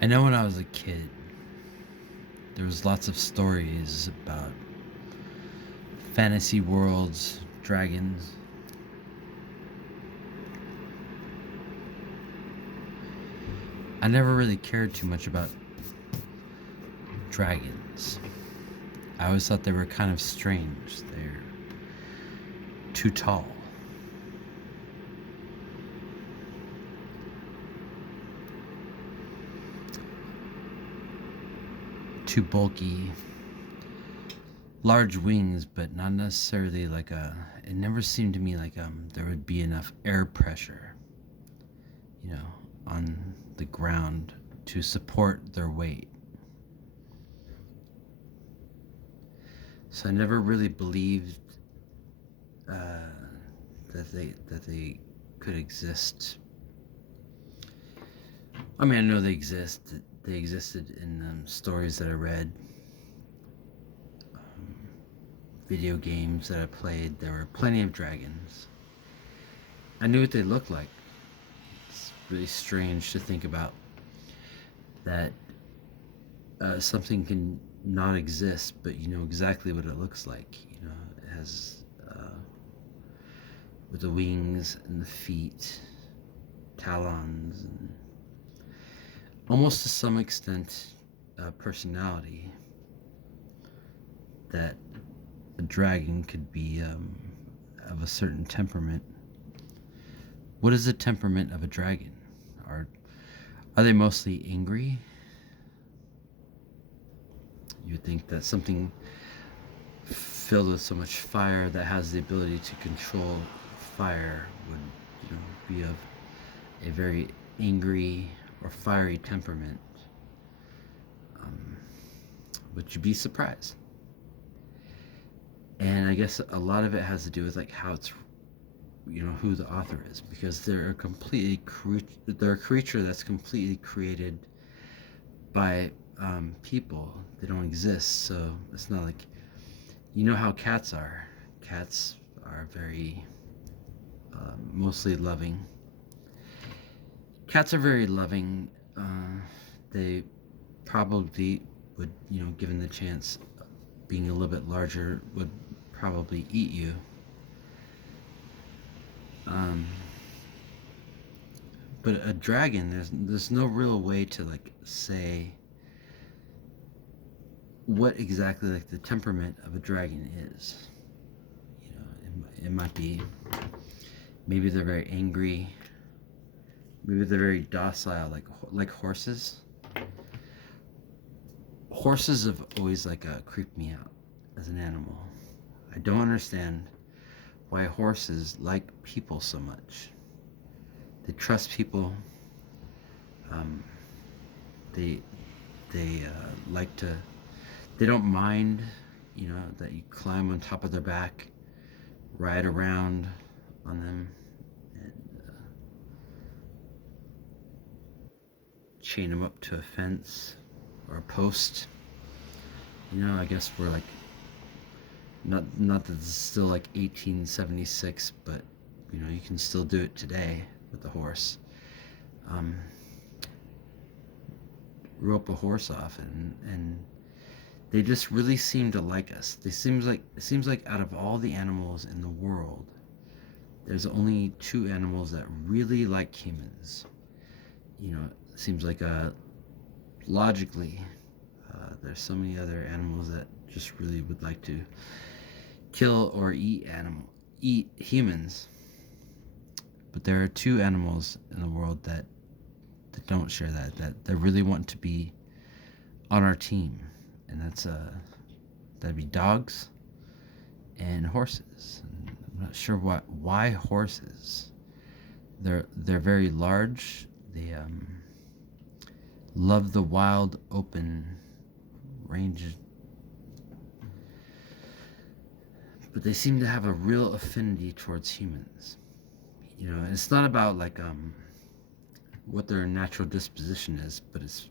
I know when I was a kid, there was lots of stories about fantasy worlds, dragons. I never really cared too much about dragons. I always thought they were kind of strange. They're too tall, too bulky, large wings, but not necessarily like a. It never seemed to me like there would be enough air pressure, you know, on the ground to support their weight. So I never really believed uh, that they could exist. I mean, I know they exist. They existed in stories that I read, video games that I played. There were plenty of dragons. I knew what they looked like. It's really strange to think about that something can not exist, but you know exactly what it looks like. You know, it has with the wings and the feet, talons, and almost to some extent, personality. That a dragon could be of a certain temperament. What is the temperament of a dragon? Are they mostly angry? You would think that something filled with so much fire that has the ability to control fire would, you know, be of a very angry or fiery temperament. Um, but you'd be surprised. And I guess a lot of it has to do with like how it's, you know, who the author is, because they're a creature that's completely created by people. They don't exist, so it's not like, you know how cats are. Cats are very mostly loving. Cats are very loving. They probably would, you know, given the chance, being a little bit larger, would probably eat you. Um, but a dragon, there's no real way to like say what exactly like the temperament of a dragon is. You know, it might be, maybe they're very angry. Maybe they're very docile, like horses. Horses have always like creeped me out as an animal. I don't understand why horses like people so much. They trust people. Um, they they like to. They don't mind, you know, that you climb on top of their back, ride around on them, and chain them up to a fence or a post. You know, I guess we're like not that it's still like 1876, but you know you can still do it today with the horse. Um, Rope a horse off, and they just really seem to like us. It seems like out of all the animals in the world, there's only two animals that really like humans. You know, it seems like logically, there's so many other animals that just really would like to kill or eat humans. But there are two animals in the world that don't share that really want to be on our team, and that'd be dogs and horses. And I'm not sure why horses. They're very large. They love the wild open range, but they seem to have a real affinity towards humans. You know, it's not about like what their natural disposition is, but it's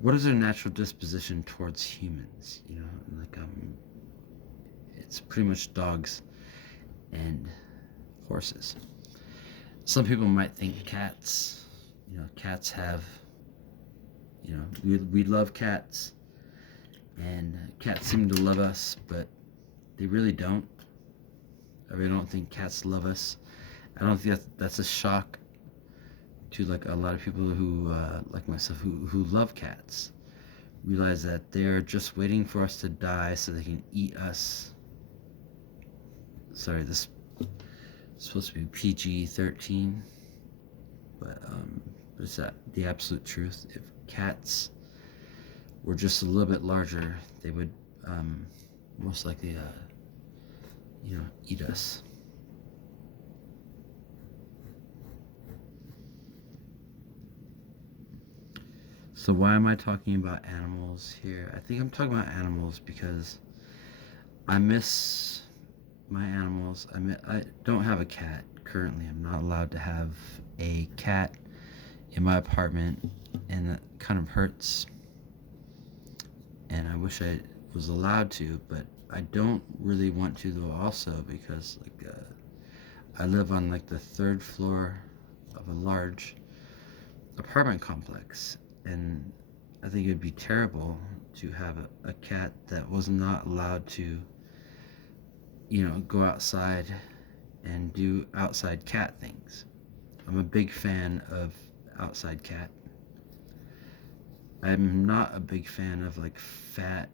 what is their natural disposition towards humans. You know, like it's pretty much dogs and horses. Some people might think cats. You know, cats have You know, we love cats, and cats seem to love us, but they really don't. I really don't think cats love us. I don't think that's a shock to like a lot of people who like myself who love cats. Realize that they're just waiting for us to die so they can eat us. Sorry, this is supposed to be PG-13, but it's the absolute truth. If cats were just a little bit larger, they would most likely, eat us. So why am I talking about animals here? I think I'm talking about animals because I miss my animals. I don't have a cat currently. I'm not allowed to have a cat in my apartment, and that kind of hurts. And I wish I was allowed to, but I don't really want to though. Also because I live on like the third floor of a large apartment complex, and I think it'd be terrible to have a cat that was not allowed to, go outside and do outside cat things. I'm a big fan of outside cat. I'm not a big fan of like fat,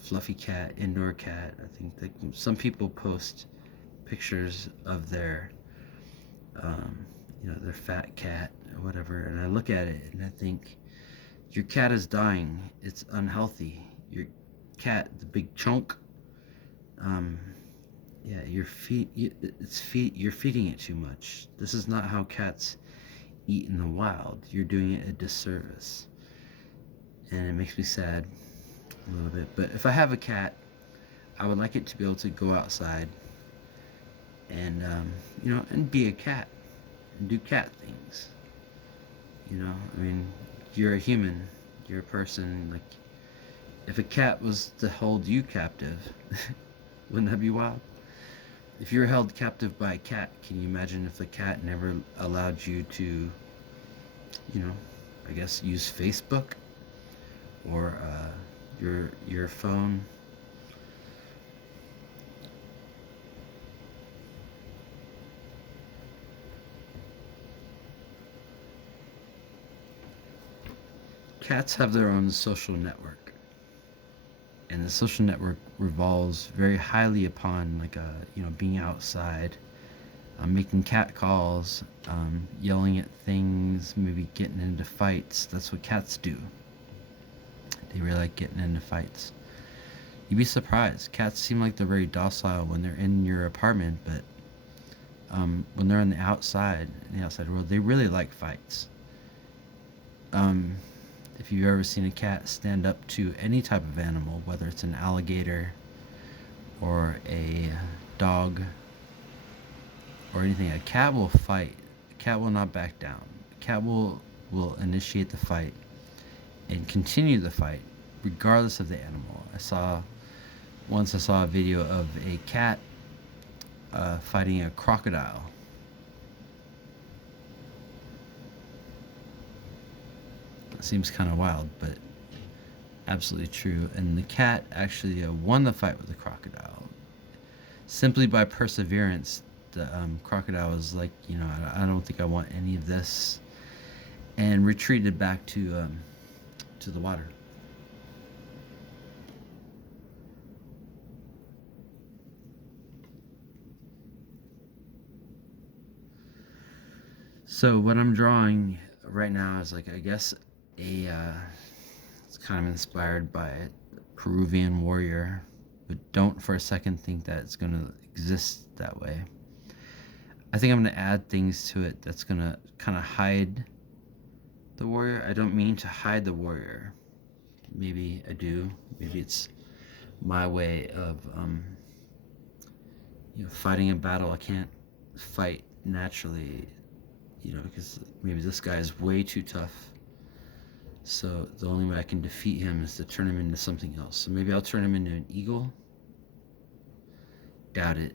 fluffy cat, indoor cat. I think that some people post pictures of their fat cat or whatever, and I look at it and I think, your cat is dying. It's unhealthy. Your cat, the big chunk, yeah, you're feeding it too much. This is not how cats eat in the wild. You're doing it a disservice, and it makes me sad a little bit. But if I have a cat, I would like it to be able to go outside and and be a cat and do cat things. I mean, you're a human, you're a person. Like, if a cat was to hold you captive, wouldn't that be wild? If you're held captive by a cat, can you imagine if the cat never allowed you to, I guess, use Facebook or your phone? Cats have their own social network, and the social network revolves very highly upon like being outside, making cat calls, yelling at things, maybe getting into fights. That's what cats do. They really like getting into fights. You'd be surprised. Cats seem like they're very docile when they're in your apartment, but when they're on in the outside world, they really like fights. Um, if you've ever seen a cat stand up to any type of animal, whether it's an alligator or a dog or anything, a cat will fight. A cat will not back down. A cat will initiate the fight and continue the fight regardless of the animal. I saw a video of a cat fighting a crocodile. It seems kind of wild, but absolutely true. And the cat actually won the fight with the crocodile simply by perseverance. The crocodile was like, I don't think I want any of this, and retreated back to the water. So what I'm drawing right now is like, I guess, a it's kind of inspired by a Peruvian warrior, but don't for a second think that it's going to exist that way. I think I'm going to add things to it that's going to kind of hide the warrior. I don't mean to hide the warrior. Maybe I do. Maybe it's my way of fighting a battle I can't fight naturally, because maybe this guy is way too tough. So the only way I can defeat him is to turn him into something else. So maybe I'll turn him into an eagle. Doubt it.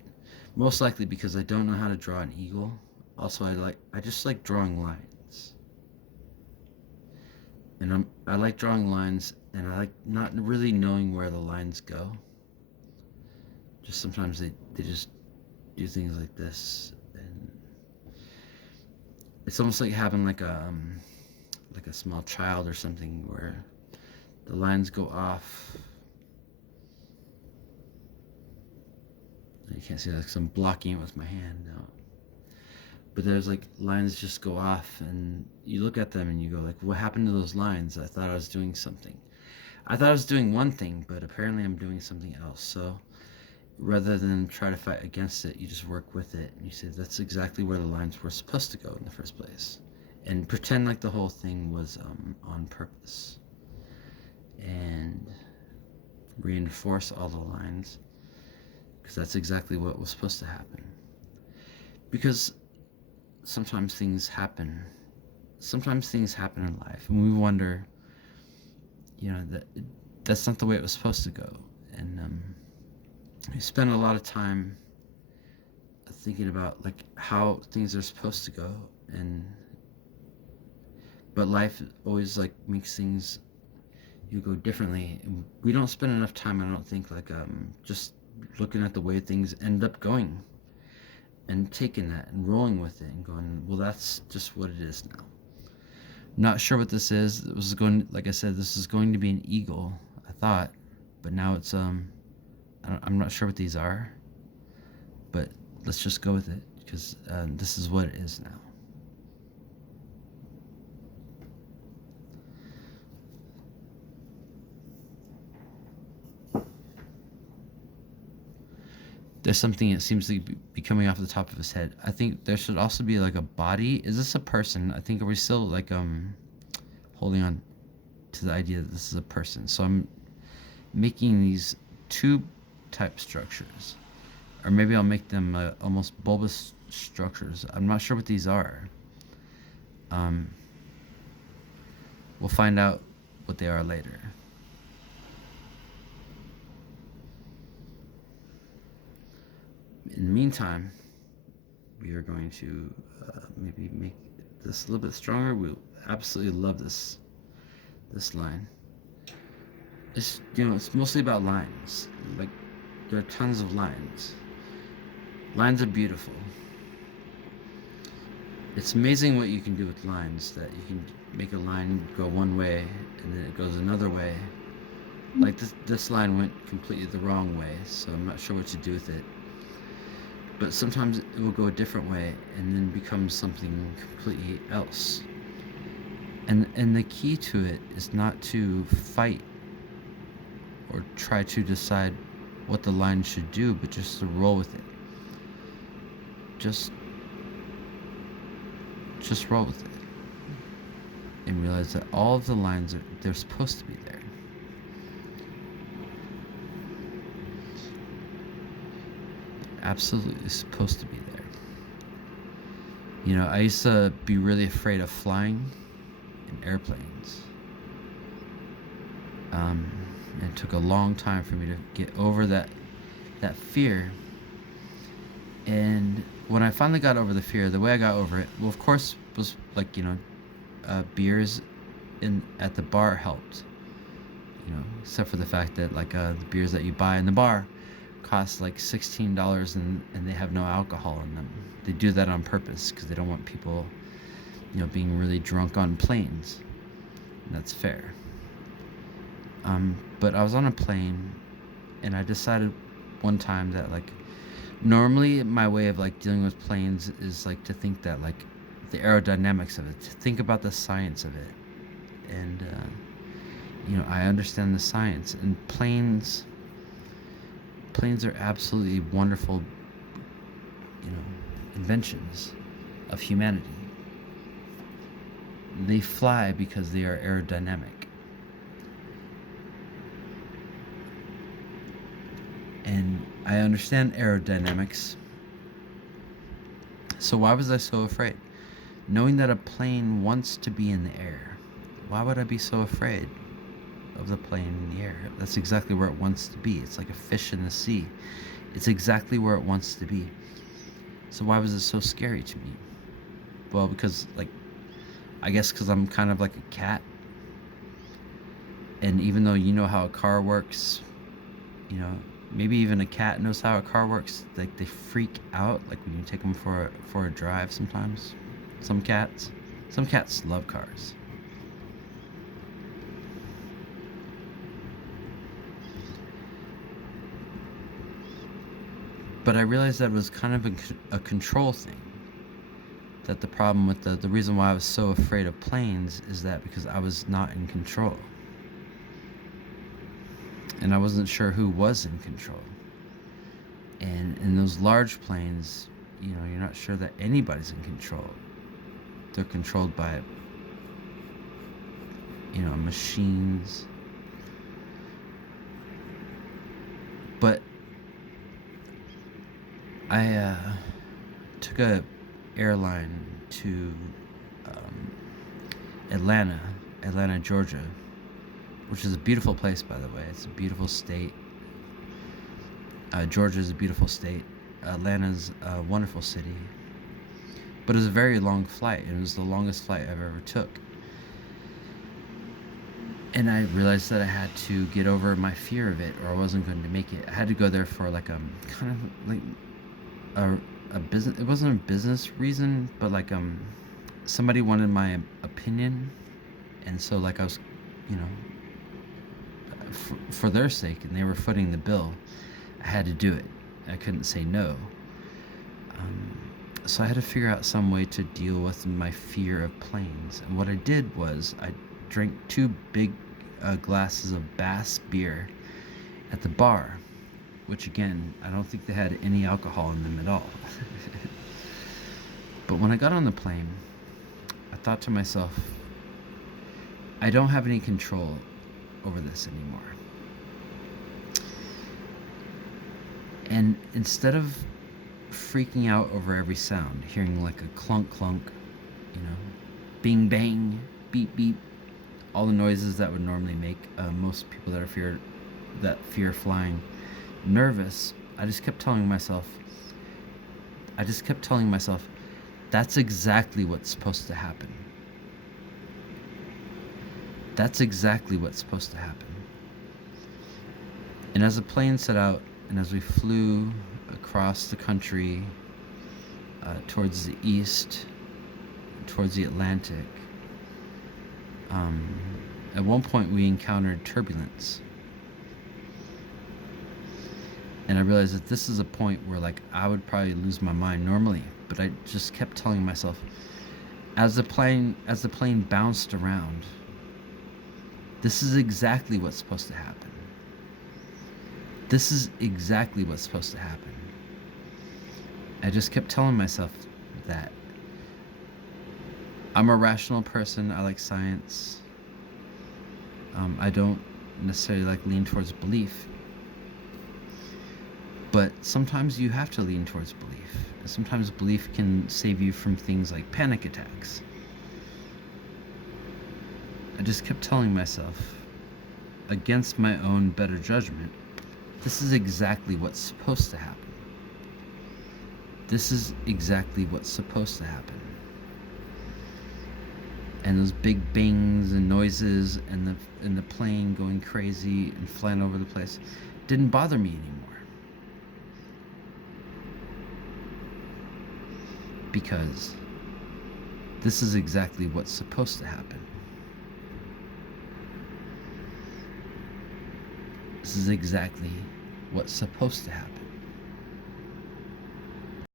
Most likely because I don't know how to draw an eagle. Also, I just like drawing lines. And I like drawing lines, and I like not really knowing where the lines go. Just sometimes they just do things like this, and it's almost like having like a small child or something where the lines go off. You can't see that because I'm blocking it with my hand now. But there's like lines just go off, and you look at them and you go like, what happened to those lines? I thought I was doing something. I thought I was doing one thing, but apparently I'm doing something else. So rather than try to fight against it, you just work with it, and you say that's exactly where the lines were supposed to go in the first place, and pretend like the whole thing was on purpose, and reinforce all the lines, because that's exactly what was supposed to happen. Because sometimes things happen. Sometimes things happen in life, and we wonder, that that's not the way it was supposed to go. And we spend a lot of time thinking about like how things are supposed to go, and but life always like makes things go differently. And we don't spend enough time, I don't think, like just looking at the way things end up going, and taking that and rolling with it and going, well, that's just what it is now. Not sure what this is. It was going, like I said, this is going to be an eagle, I thought, but now it's I'm not sure what these are, but let's just go with it, because this is what it is now. There's something that seems to be coming off the top of his head. I think there should also be like a body. Is this a person? I think, are we still like holding on to the idea that this is a person? So I'm making these tube type structures, or maybe I'll make them almost bulbous structures. I'm not sure what these are. Um, we'll find out what they are later. In the meantime, we are going to maybe make this a little bit stronger. We absolutely love this line. It's mostly about lines. Like, there are tons of lines. Lines are beautiful. It's amazing what you can do with lines, that you can make a line go one way and then it goes another way. Like this line went completely the wrong way, so I'm not sure what to do with it. But sometimes it will go a different way and then become something completely else. And the key to it is not to fight or try to decide what the line should do, but just to roll with it. Just roll with it, and realize that all of the lines they're supposed to be there. They're absolutely supposed to be there. I used to be really afraid of flying in airplanes. It took a long time for me to get over that fear. And when I finally got over the fear, the way I got over it, well, of course, was like beers at the bar helped. Except for the fact that like the beers that you buy in the bar cost like $16, and they have no alcohol in them. They do that on purpose because they don't want people, being really drunk on planes. And that's fair. But I was on a plane, and I decided one time that like normally my way of like dealing with planes is like to think that like the aerodynamics of it, to think about the science of it, and I understand the science, and planes are absolutely wonderful, inventions of humanity. They fly because they are aerodynamic. And I understand aerodynamics. So why was I so afraid? Knowing that a plane wants to be in the air, why would I be so afraid of the plane in the air? That's exactly where it wants to be. It's like a fish in the sea. It's exactly where it wants to be. So why was it so scary to me? Well, because I guess because I'm kind of like a cat. And even though you know how a car works, you know, maybe even a cat knows how a car works, like they freak out like when you take them for a drive sometimes. Some cats love cars. But I realized that it was kind of a control thing. That the problem with the reason why I was so afraid of planes is that because I was not in control. And I wasn't sure who was in control. And in those large planes, you know, you're not sure that anybody's in control. They're controlled by, you know, machines. But I took a airline to Atlanta, Georgia, which is a beautiful place, by the way. It's a beautiful state. Georgia is a beautiful state. Atlanta's a wonderful city. But it was a very long flight, and it was the longest flight I've ever took. And I realized that I had to get over my fear of it, or I wasn't going to make it. I had to go there for like kind of like a business. It wasn't a business reason, but like somebody wanted my opinion, and so like I was, you know, for their sake, and they were footing the bill. I had to do it. I couldn't say no. So I had to figure out some way to deal with my fear of planes. And what I did was I drank 2 big glasses of Bass beer at the bar, which again, I don't think they had any alcohol in them at all. But when I got on the plane, I thought to myself, I don't have any control over this anymore. And instead of freaking out over every sound, hearing like a clunk clunk, you know, bing bang, beep beep, all the noises that would normally make most people that fear flying nervous, I just kept telling myself, that's exactly what's supposed to happen. That's exactly what's supposed to happen. And as the plane set out, and as we flew across the country towards the east, towards the Atlantic, at one point we encountered turbulence. And I realized that this is a point where like I would probably lose my mind normally, but I just kept telling myself, as the plane bounced around, this is exactly what's supposed to happen. This is exactly what's supposed to happen. I just kept telling myself that. I'm a rational person. I like science. I don't necessarily like lean towards belief. But sometimes you have to lean towards belief. And sometimes belief can save you from things like panic attacks. I just kept telling myself, against my own better judgment, this is exactly what's supposed to happen. This is exactly what's supposed to happen. And those big bangs and noises and the plane going crazy and flying over the place didn't bother me anymore. Because this is exactly what's supposed to happen. This is exactly what's supposed to happen.